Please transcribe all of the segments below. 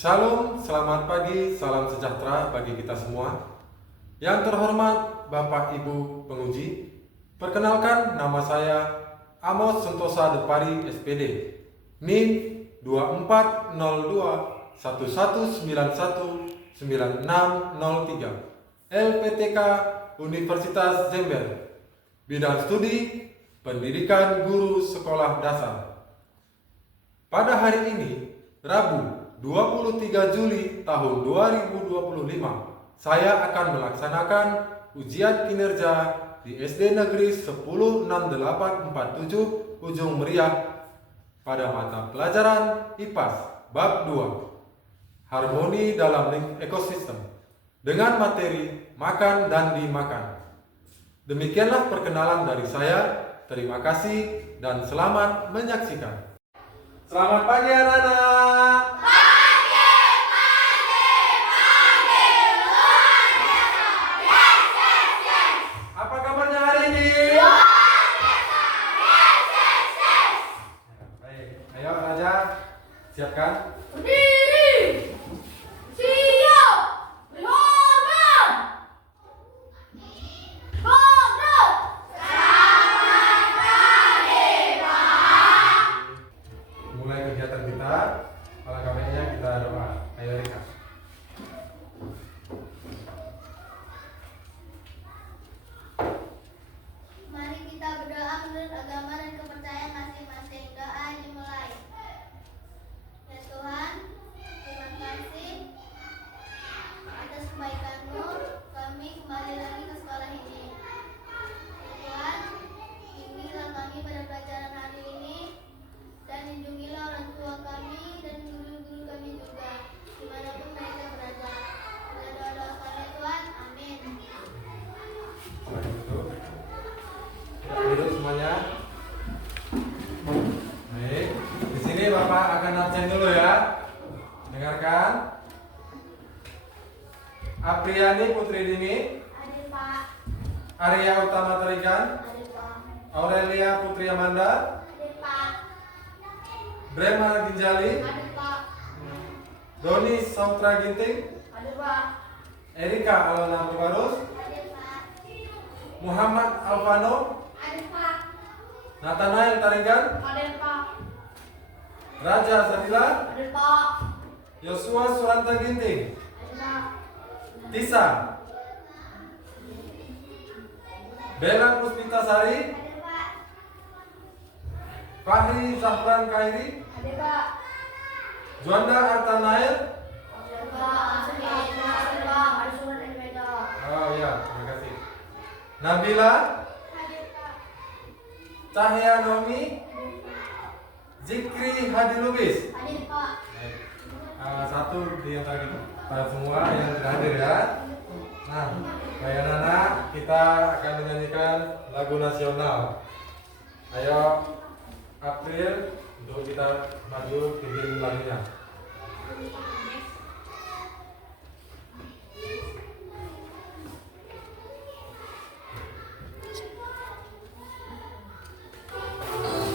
Shalom, selamat pagi, salam sejahtera bagi kita semua. Yang terhormat Bapak Ibu penguji, perkenalkan nama saya Amos Sentosa Depari SPD, NIM 240211919603, LPTK Universitas Jember, bidang studi Pendidikan Guru Sekolah Dasar. Pada hari ini, Rabu 23 Juli tahun 2025, saya akan melaksanakan ujian kinerja di SD Negeri 106847 Ujung Meriah pada mata pelajaran IPAS Bab 2, Harmoni dalam Ekosistem, dengan materi Makan dan Dimakan. Demikianlah perkenalan dari saya. Terima kasih dan selamat menyaksikan. Selamat pagi anak-anak. Apa kabarnya hari ini? Baik, ayo Raja, siapkan. Berdiri, siap, berhormat, gondok. Selamat pagi, Pak. Mulai kegiatan kita, alangkah baiknya kita doa. Ayo Rika. Mari kita berdoa menurut agama dan kepercayaan masing-masing. Doa dimulai. Ya Tuhan, terima kasih atas kebaikan-Mu. Kami kembali lagi ke sekolah ini. Ya Tuhan, bimbinglah kami pada pelajaran hari ini dan lindungilah orang tua kami dan guru-guru kami juga, dimanapun mereka berada. Dengan doa-doa kami Tuhan, amin. Selamat duduk. Ya, duduk semuanya. Baik, di sini Bapak akan absen dulu ya. Dengarkan. Apriani Putri Dini, Hadir Pak, Arya Utama Tarigan, hadir Pak, Aurelia Putri Amanda, hadir Pak, Brema Ginjali, hadir Pak, Doni Sautra Ginting, hadir Pak, Erika Alona Mubarus, hadir Pak, Muhammad Alvano, hadir Pak, Nathanael Tarigan, hadir Pak, Raja Sadila, hadir Pak, Yosua Suranta Ginting, hadir Pak, Tisa, Bella Puspita Sari, hadir Pak, Fahri Zahran Khairi, hadir Pak, Juanda Artanael. hadir Pak, hadir Pak, hadir surat Al-Maida, Oh ya, terima kasih. Nabila, hadir Pak, Cahya Nomi, Zikri Hadi Lubis. hadir Pak, Satu di antara kita semua yang sudah hadir ya. Nah, baik anak-anak, kita akan menyanyikan lagu nasional. Ayo, April, untuk kita maju bikin lagunya.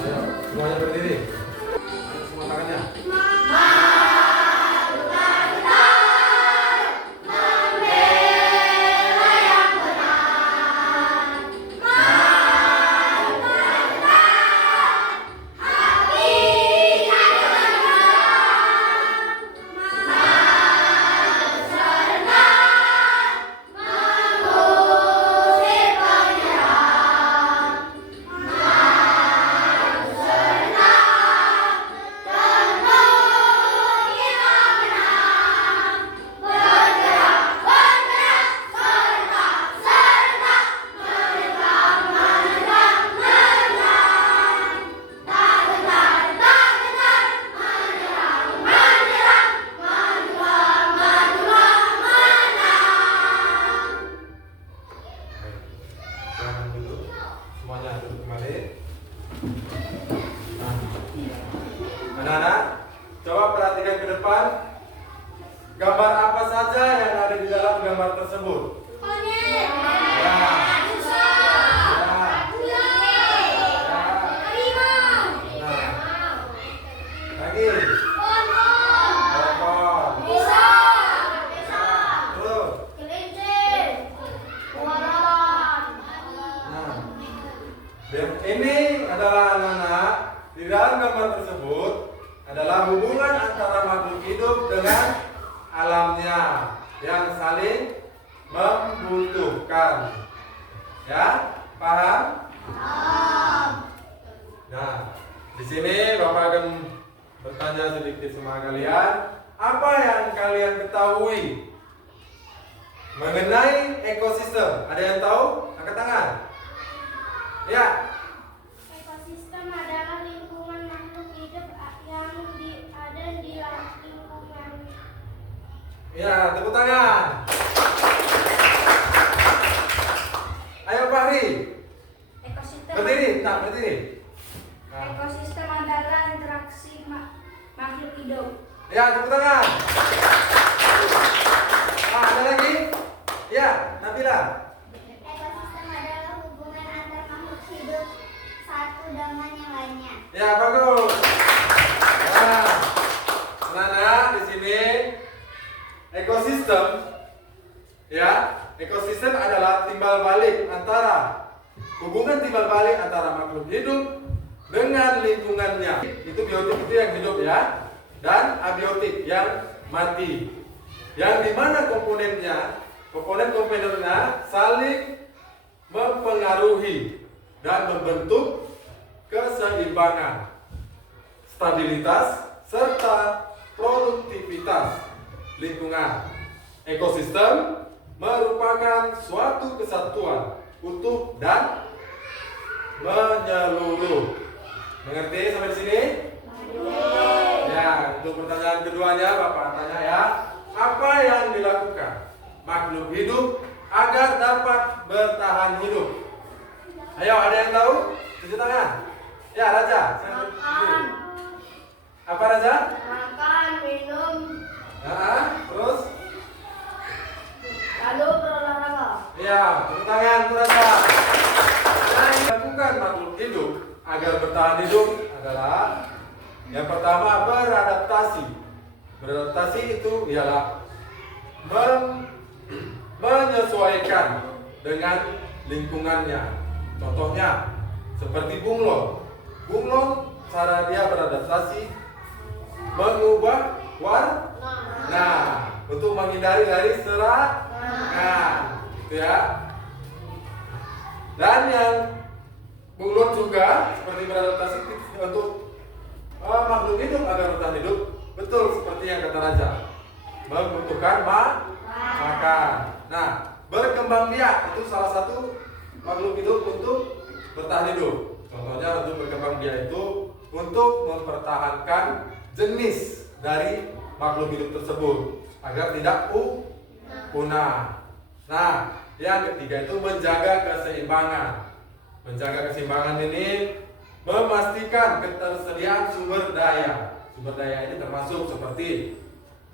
Ayo, semuanya berdiri. Ayo, semua tangannya. Jangan dulu, semuanya duduk kembali. Nah, anak-anak, coba perhatikan ke depan. Gambar apa saja yang ada di dalam gambar tersebut? monyet, Ya. rusa, Ya. harimau, Nah, lagi. pohon, Pohon. hubungan antara makhluk hidup dengan alamnya yang saling membutuhkan. Ya, paham? Nah, di sini Bapak akan bertanya sedikit sama kalian. Apa yang kalian ketahui mengenai ekosistem? Ada yang tahu? Angkat tangan. Ya. Ekosistem adalah lingkungan makhluk hidup yang ada di lingkungan. Ya, tepuk tangan. Ayo Fahri. Ekosistem. Berdiri, nah berdiri. Nah. Ekosistem adalah interaksi makhluk hidup. Ya, tepuk tangan. Ada lagi? Ya, Nabila. Ekosistem adalah hubungan antar makhluk hidup satu dengan yang lainnya. Ya, bagus. Nah, anak-anak di sini ekosistem, ya, ekosistem adalah timbal balik antara hubungan timbal balik antara makhluk hidup dengan lingkungannya. Itu biotik itu yang hidup ya, dan abiotik yang mati. Yang dimana komponen-komponennya saling mempengaruhi dan membentuk keseimbangan, stabilitas, serta produktivitas lingkungan. Ekosistem merupakan suatu kesatuan utuh dan menyeluruh. Mengerti sampai di sini? Ya, untuk pertanyaan keduanya Bapak tanya ya, apa yang dilakukan makhluk hidup agar dapat bertahan hidup? Ayo, ada yang tahu? Tunjuk tangan. Ya, Raja. Makan. Apa Raja? Makan, minum, Terus? lalu berolahraga. Ya, tepuk tangan untuk Raja. Nah, yang dilakukan makhluk hidup agar bertahan hidup adalah yang pertama beradaptasi. Beradaptasi itu ialah menyesuaikan dengan lingkungannya. Contohnya seperti bunglon. Bunglon cara dia beradaptasi mengubah warna untuk menghindari dari serangan, gitu ya. Dan yang bunglon juga seperti beradaptasi untuk makhluk hidup agar bertahan hidup, betul seperti yang kata Raja, membutuhkan makan. Nah, berkembang biak itu salah satu makhluk hidup untuk bertahan hidup. Contohnya untuk berkembang biak itu untuk mempertahankan jenis dari makhluk hidup tersebut agar tidak punah. Nah, yang ketiga itu menjaga keseimbangan. Menjaga keseimbangan ini memastikan ketersediaan sumber daya. Sumber daya ini termasuk seperti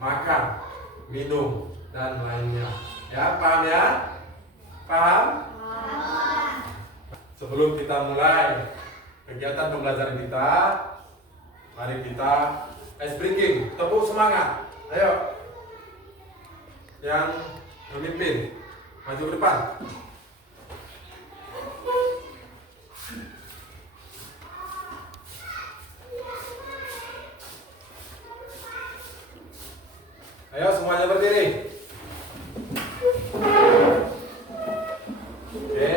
makan, minum, dan lainnya. Ya, paham ya? Paham? Sebelum kita mulai kegiatan pembelajaran kita, mari kita ice breaking, tepuk semangat. Ayo. Yang memimpin, maju ke depan. Ayo semuanya berdiri. Oke.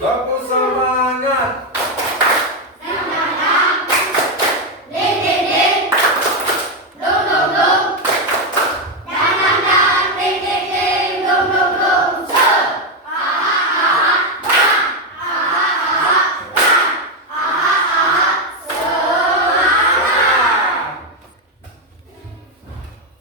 Tepuk semangat.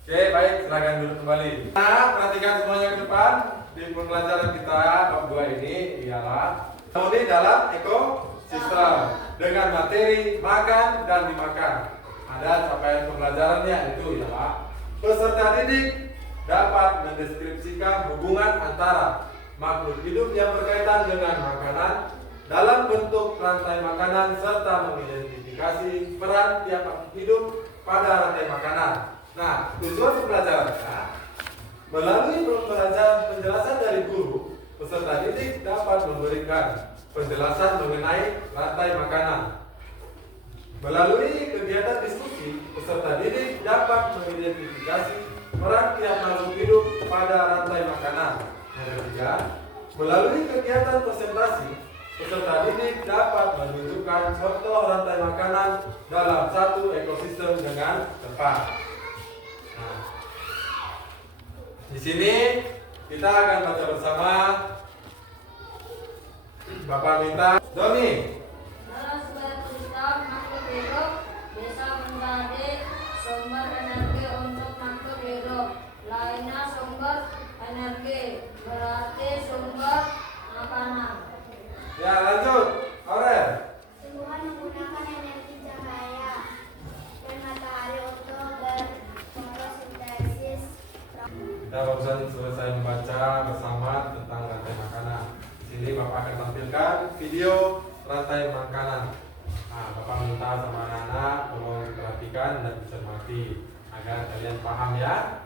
Oke, baik, silakan duduk kembali. Nah, perhatikan semuanya ke depan. Di pembelajaran kita bab 2 ini ialah harmoni dalam ekosistem dengan materi makan dan dimakan. Ada capaian pembelajarannya, itu ialah peserta didik dapat mendeskripsikan hubungan antara makhluk hidup yang berkaitan dengan makanan dalam bentuk rantai makanan serta mengidentifikasi peran tiap makhluk hidup pada rantai makanan. Nah, tujuan pembelajarannya melalui penjelasan dari guru, peserta didik dapat memberikan penjelasan mengenai rantai makanan. Melalui kegiatan diskusi ya. Melalui kegiatan presentasi, peserta didik dapat menunjukkan contoh rantai makanan dalam satu ekosistem dengan tepat. Nah, di sini kita akan baca bersama. Bapak minta Doni. Dalam sebuah sistem makhluk hidup bisa menjadi sumber energi untuk makhluk hidup lainnya. Sumber energi berarti sumber makanan. Ya, lanjut. Aurel. Tumbuhan menggunakan energi cahaya dan matahari untuk berfotosintesis. Kita barusan selesai membaca bersama tentang rantai makanan. Di sini Bapak akan tampilkan video rantai makanan. Nah, Bapak minta sama anak-anak tolong perhatikan dan dicermati agar kalian paham ya.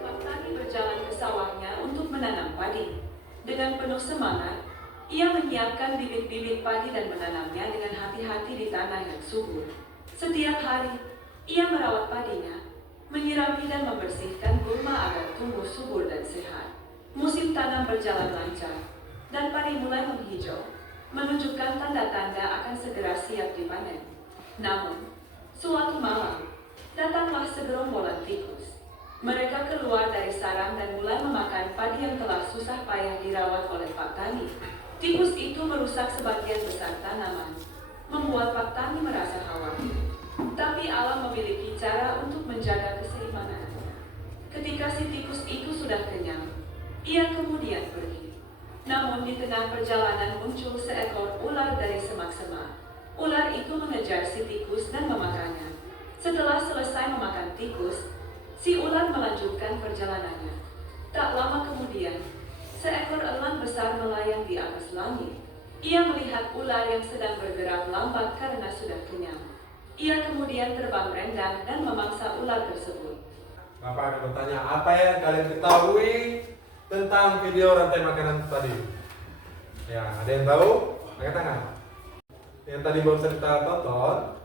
Pak Tani berjalan ke sawahnya untuk menanam padi. Dengan penuh semangat, ia menyiapkan bibit-bibit padi dan menanamnya dengan hati-hati di tanah yang subur. Setiap hari, ia merawat padinya, menyirami dan membersihkan gulma agar tumbuh subur dan sehat. Musim tanam berjalan lancar, dan padi mulai menghijau, menunjukkan tanda-tanda akan segera siap dipanen. Namun, suatu malam, datanglah segerombolan tikus. Mereka keluar dari sarang dan mulai memakan padi yang telah susah payah dirawat oleh Pak Tani. Tikus itu merusak sebagian besar tanaman, membuat Pak Tani merasa khawatir. Tapi alam memiliki cara untuk menjaga keseimbangannya. Ketika si tikus itu sudah kenyang, ia kemudian pergi. Namun di tengah perjalanan muncul seekor ular dari semak-semak. Ular itu mengejar si tikus dan memakannya. Setelah selesai memakan tikus, si ular melanjutkan perjalanannya. Tak lama kemudian, seekor elang besar melayang di atas langit. Ia melihat ular yang sedang bergerak lambat karena sudah kenyang. Ia kemudian terbang renggang dan memangsa ular tersebut. Bapak akan bertanya, apa yang kalian ketahui tentang video rantai makanan tadi? Ya, ada yang tahu? Angkat tangan. Yang tadi baru kita tonton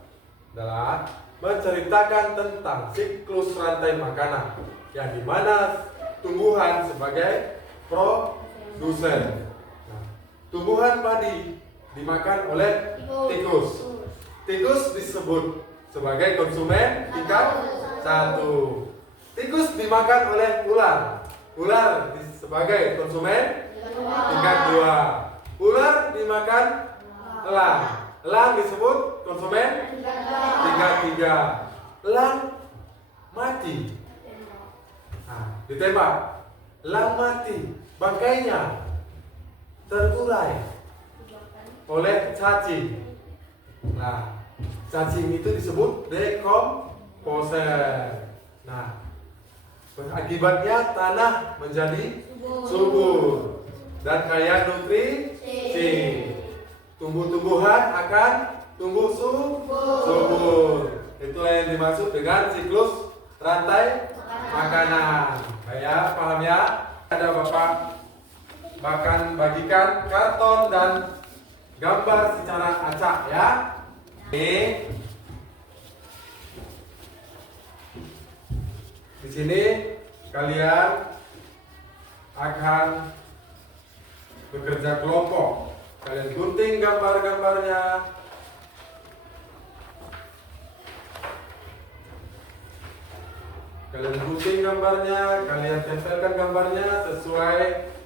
adalah menceritakan tentang siklus rantai makanan, yang dimana tumbuhan sebagai produsen. Nah, tumbuhan padi dimakan oleh tikus. Tikus disebut sebagai konsumen tingkat 1. Tikus dimakan oleh ular. Ular sebagai konsumen tingkat 2. Ular dimakan elang. Elang disebut konsumen tingkat 3. Elang mati. Nah, ditembak. Elang mati. Bangkainya terurai oleh cacing. Nah, cacing itu disebut dekomposer. Nah, akibatnya tanah menjadi subur dan kaya nutrisi. Tumbuh-tumbuhan akan tumbuh subur. Itulah yang dimaksud dengan siklus rantai makanan. Ya, paham ya? Ada Bapak bahkan bagikan karton dan gambar secara acak ya. Ini di sini kalian akan bekerja kelompok. Kalian gunting gambar-gambarnya. Kalian gunting gambarnya, kalian tempelkan gambarnya sesuai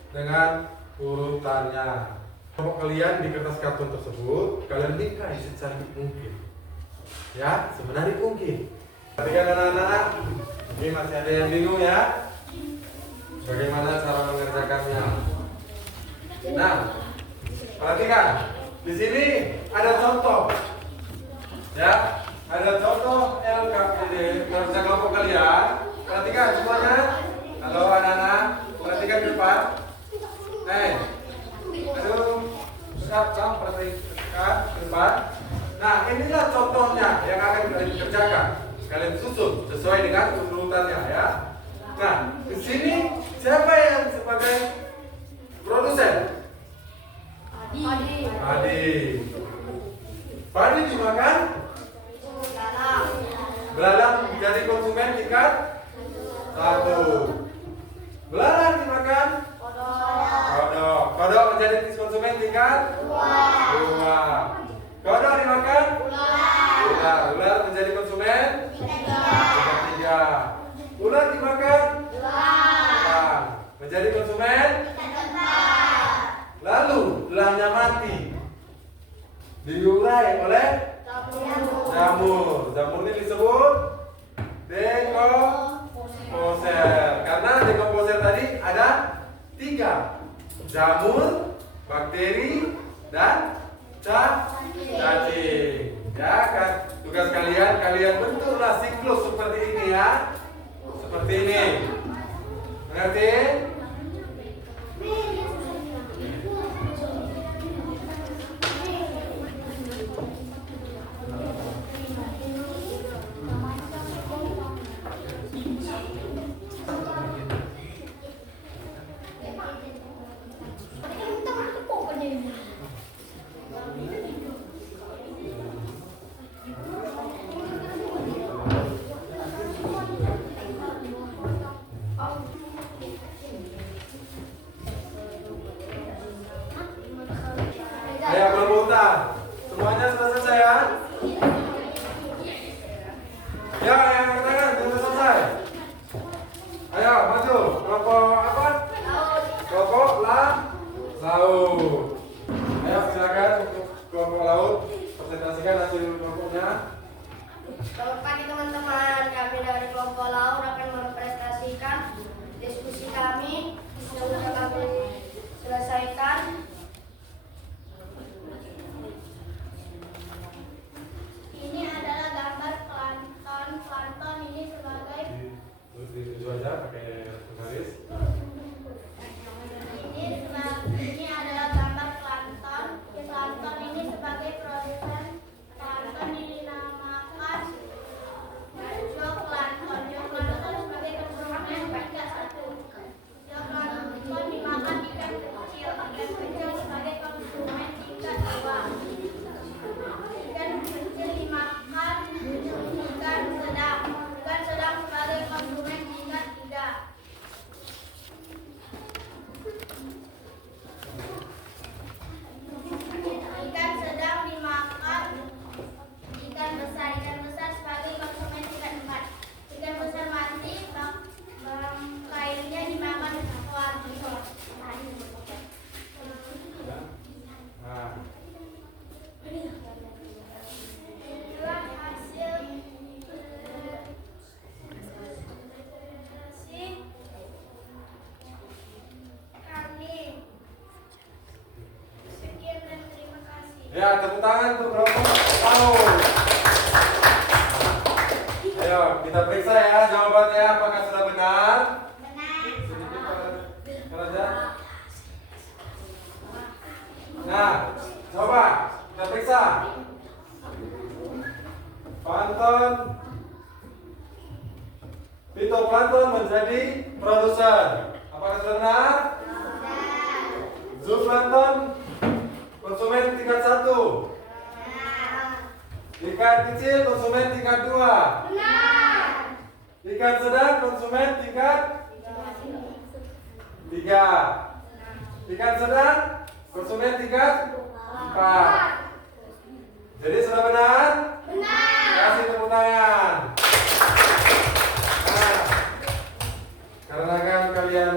dengan urutannya. Kelompok kalian di kertas karton tersebut, kalian nikahi secantik mungkin, ya, semenarik mungkin. Perhatikan anak-anak, ini masih ada yang bingung ya, bagaimana cara mengerjakannya. Nah, perhatikan, di sini ada contoh, ya, ada contoh LKPD. Kerja kelompok kalian, perhatikan semuanya. Halo anak-anak, perhatikan ke depan. Aduh, siap, perhatikan ke depan. Nah, inilah contohnya yang akan kalian kerjakan. Kalian susun sesuai dengan urutannya ya. Nah, di sini siapa yang sebagai produsen? Padi. Padi dimakan menjadi konsumen tingkat 2. Kodok dimakan ular. Ular menjadi konsumen tingkat 3. Ular dimakan ular menjadi konsumen. Lalu gelangnya mati diurai oleh jamur. Jamur ini disebut dekomposer. Karena dekomposer tadi ada 3: jamur, bakteri, dan cacing. Ya kan, tugas kalian bentuklah siklus seperti ini ya. Seperti ini. Mengerti? Ayo berputar. Semuanya sudah selesai ya? Ya, yang angkat tangan sudah selesai. Ayo maju. Kelompok apa? Kelompok laut. Ayo silakan untuk kelompok laut presentasikan hasil kelompoknya. Selamat pagi teman-teman, kami dari kelompok laut akan mempresentasikan diskusi kami yang sudah kami selesaikan. Ini adalah gambar plankton. Plankton ini sebagai Itu aja pakai garis. ini adalah gambar plankton. Plankton ini sebagai produsen. Plankton dinamakan zooplankton. Zooplankton sebagai konsumen tingkat 1. Zooplankton dimakan ikan kecil. Ikan kecil sebagai konsumen tingkat 2. Ikan kecil dimakan ikan sedang. Ikan sedang sebagai konsumen tingkat 3. Ikan sedang dimakan ikan besar. Ikan besar sebagai konsumen tingkat 4. Ikan besar mati, bangkainya dimakan hewan. Nah, Inilah hasil presentasi kami. Sekian dan terima kasih. ya tepuk tangan untuk kelompok laut. Ayo kita periksa ya jawabannya apakah sudah benar. Sedikit aja. Nah, coba kita periksa. Plankton, fitoplankton menjadi produsen. Apakah sudah benar? Zooplankton konsumen tingkat 1. Ikan kecil konsumen tingkat 2. Ikan sedang konsumen tingkat 3. Ikan sedang konsumen tingkat 4. Jadi sudah benar? Kasih tepuk tangan. Nah, karena kan kalian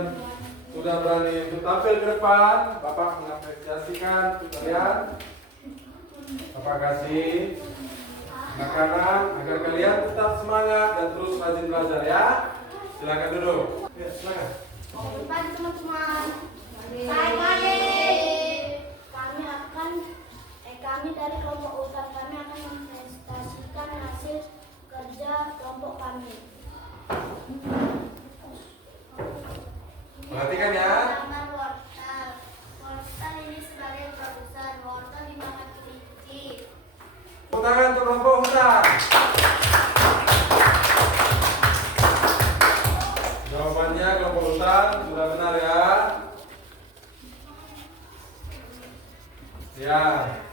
sudah berani untuk tampil ke depan, Bapak mengapresiasikan untuk kalian. Bapak kasih makanan agar kalian tetap semangat dan terus rajin belajar ya. Silakan duduk. Ya, silakan. Selamat pagi teman-teman. Kami dari kelompok Ultan kami akan mempresentasikan hasil kerja kelompok kami. Perhatikan ya. Gambar wortel. Wortel ini sebagai produsen. Wortel dimakan kelinci. Tepuk tangan untuk kelompok hutan. Jawabannya kelompok hutan sudah benar ya. Ya,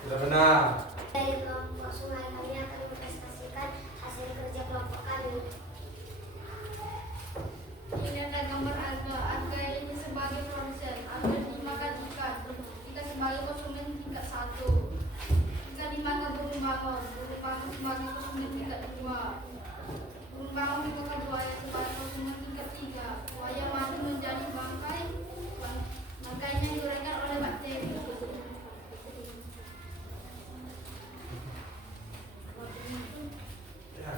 sudah benar. Dari kelompok sungai kami akan mempresentasikan hasil kerja kelompok kami. Ini ada gambar alga. Alga ini sebagai produsen. Alga dimakan ikan. tingkat 1. Jika dimakan burung bangau sebagai konsumen tingkat 2. Burung bangau dimakan buaya sebagai konsumen tingkat 3. Buaya mati menjadi bangkai, bangkainya diuraikan oleh bakteri. Ya.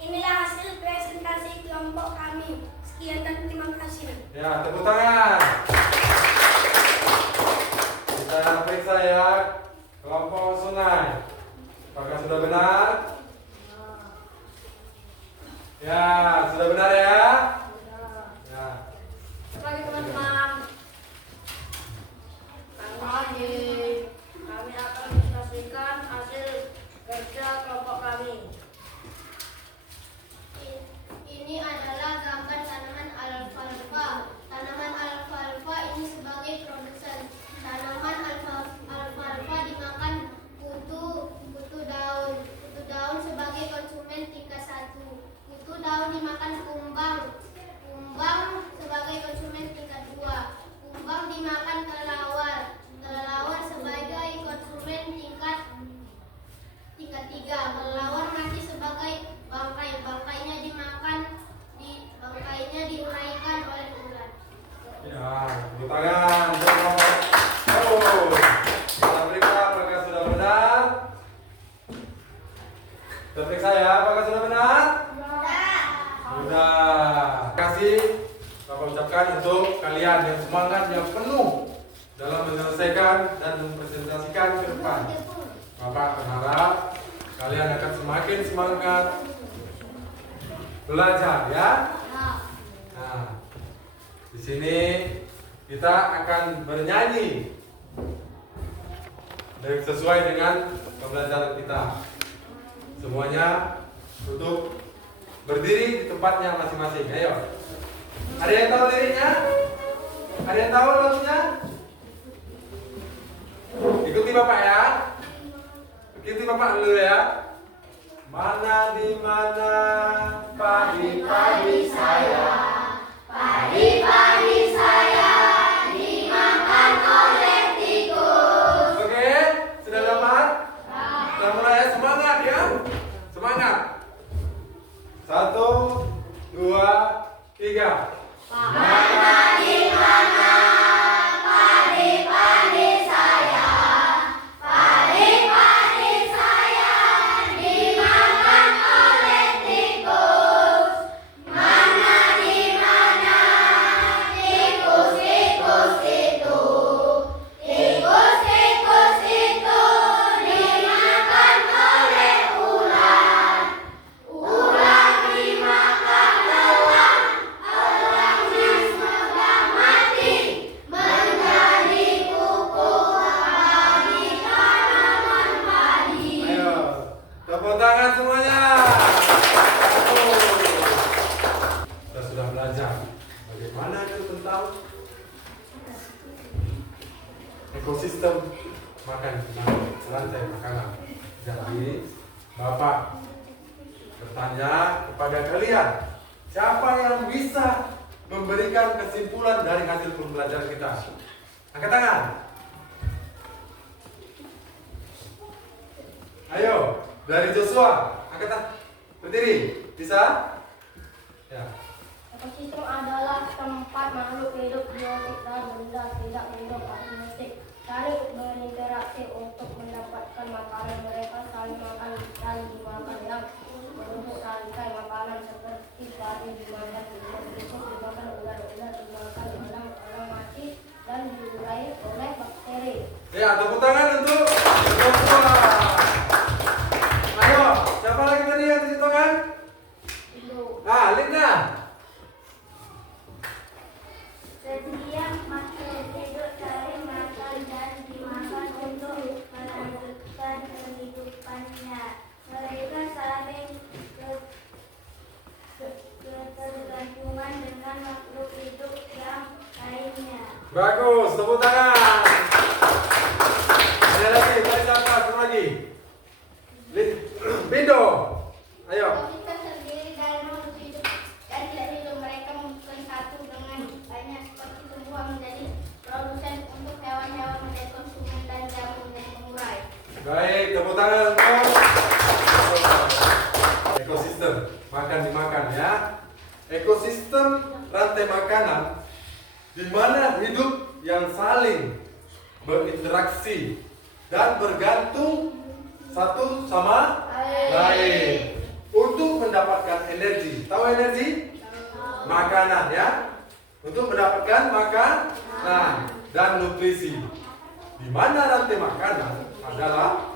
Inilah hasil presentasi kelompok kami. Sekian dan terima kasih. Ya, tepuk tangan. Kita periksa ya kelompok sungai. Apakah sudah benar? Ya, sudah benar ya? Ya. Bagi teman-teman, kami akan menjelaskan hasil kerja kelompok kami. Ini adalah gambar tanaman alfalfa. Tanaman alfalfa ini sebagai produsen. Tanaman alfalfa dimakan kutu daun. Kutu daun sebagai konsumen tingkat 1. Kutu daun dimakan kumbang. Kumbang sebagai konsumen tingkat 2. Kumbang dimakan kelelawar. Kelelawar sebagai konsumen tingkat 3. Kelelawar mati sebagai bangkai. Bangkainya diuraikan oleh ular. Ya, tepuk tangan. Oh, kita periksa apakah sudah benar. Kita periksa ya, apakah sudah benar? Sudah. Terima kasih Bapak ucapkan untuk kalian yang semangat, yang penuh dalam menyelesaikan dan mempresentasikan ke depan. Bapak berharap kalian akan semakin semangat belajar ya. Nah, di sini kita akan bernyanyi sesuai dengan pembelajaran kita. Semuanya duduk berdiri di tempatnya masing-masing. Ayo. Ada yang tahu liriknya? Ada yang tahu lagunya? Ikuti Bapak ya. Ikuti Bapak dulu ya. Mana di mana pagi-pagi saya. Pagi-pagi saya dimakan oleh tikus. Oke, sudah dapat? Sudah mulai ya? Semangat ya. Semangat. 1, 2, 3. Mana di mana pagi-pagi saya. Pagi-pagi saya dimakan oleh tikus. Mana di mana tikus-tikus itu. Tikus-tikus itu dimakan oleh ular. Ular dimakan elang. Elangnya sudah mati menjadi pupuk bagi tanaman padi. Ayo, tepuk tangan semuanya. Kita sudah belajar bagaimana itu tentang ekosistem makan rantai makanan. Jadi, Bapak bertanya kepada kalian, siapa yang bisa memberikan kesimpulan dari hasil pembelajaran kita? Angkat tangan. Ayo, dari Joshua, angkat tangan. Berdiri, bisa? Ya. Ekosistem adalah tempat makhluk hidup biotik dan benda tidak hidup agnostik saling berinteraksi untuk mendapatkan makanan. Mereka saling makan dan dimakan yang bentuk rantai makanan seperti dari dimakan tikus dimakan ular-ular dimakan elang mati dan diurai oleh bakteri. Ya, tepuk tangan untuk Joshua. Ayo, siapa lagi tadi yang tunjuk tangan? Linda. Setiap makhluk hidup saling makan dan dimakan untuk melanjutkan kehidupannya. Mereka saling ketergantungan dengan makhluk hidup yang lainnya. Bagus, tepuk tangan. Ada lagi, tadi siapa? Satu lagi. Bindo. Ayo. Ekosistem terdiri dari makhluk hidup dan tidak hidup. Mereka membutuhkan satu dengan banyak seperti tumbuhan menjadi produsen untuk hewan-hewan Baik, tepuk tangan untuk ekosistem makan dimakan ya. Ekosistem rantai makanan di mana hidup yang saling berinteraksi dan bergantung satu sama lain untuk mendapatkan energi. Tahu energi? Makanan ya. Untuk mendapatkan makanan dan nutrisi. Di mana rantai makanan adalah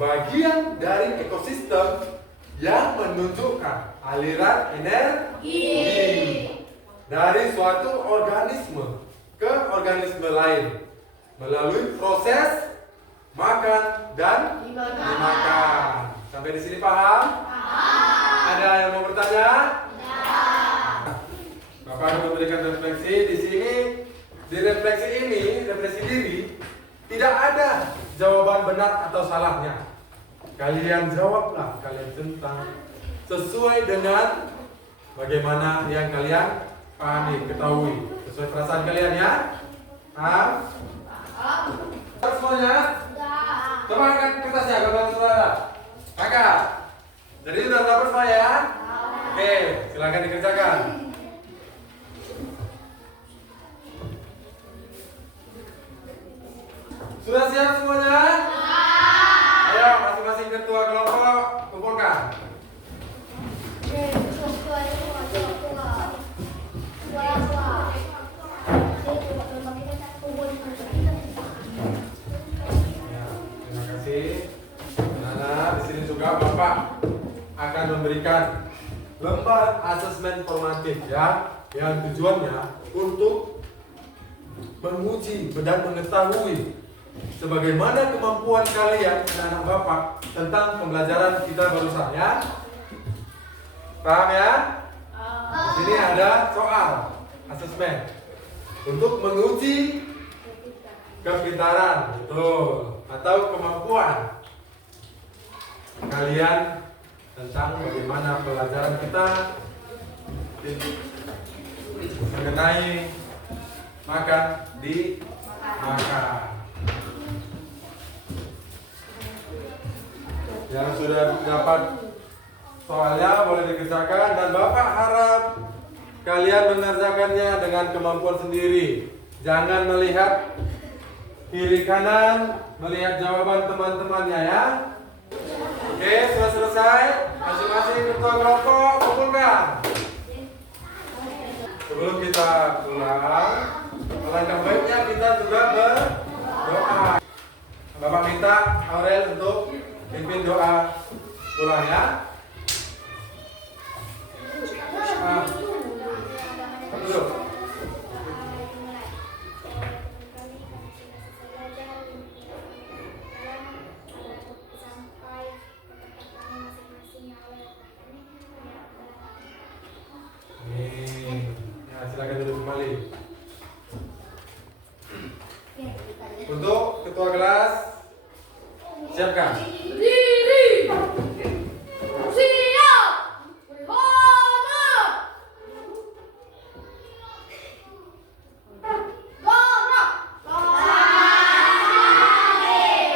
bagian dari ekosistem yang menunjukkan aliran energi dari suatu organisme ke organisme lain melalui proses makan dan dimakan. Sampai di sini paham? Ada yang mau bertanya? Bapak akan memberikan refleksi di sini. Di refleksi ini, refleksi diri, tidak ada jawaban benar atau salahnya. Kalian jawablah kalian tentang sesuai dengan bagaimana yang kalian pahami, ketahui, sesuai perasaan kalian ya. Paham? Semuanya? Coba angkat kertasnya, kawan saudara. Angkat. Jadi sudah tahu semua ya? Oke, silakan dikerjakan. Sudah siap semuanya? Ayo, masing-masing ketua kelompok kumpulkan. Ya, terima kasih. Nah, di sini juga Bapak akan memberikan lembar asesmen formatif ya, yang tujuannya untuk menguji dan mengetahui sebagaimana kemampuan kalian anak Bapak tentang pembelajaran kita barusan ya. Paham ya? Di sini ada soal asesmen untuk menguji kepintaran, betul, atau kemampuan kalian tentang bagaimana pelajaran kita mengenai makan di makan. Yang sudah dapat soalnya boleh dikerjakan dan Bapak harap kalian mengerjakannya dengan kemampuan sendiri. Jangan melihat kiri kanan, melihat jawaban teman-temannya ya. Oke, sudah selesai. Masing-masing ketua kelompok kumpulkan. Sebelum kita pulang, alangkah baiknya kita juga berdoa. Bapak minta Aurel untuk pimpin doa pulang ya. Duduk. Ya, silakan duduk kembali. Untuk ketua kelas, siapkan. Berdiri. Siap. Hormat.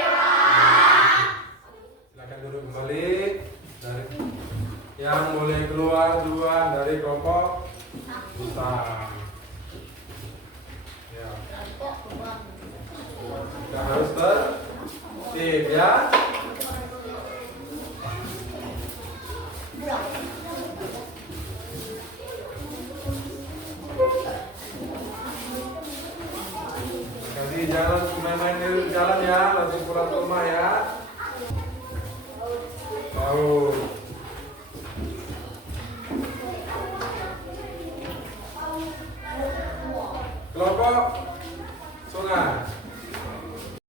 Gerak. Silakan duduk kembali. Dari yang boleh keluar duluan dari kelompok bisa. Ya. Kita harus tertib ya. Jadi jangan main-main di jalan ya, langsung pulang ke rumah ya. Tahu. Kelompok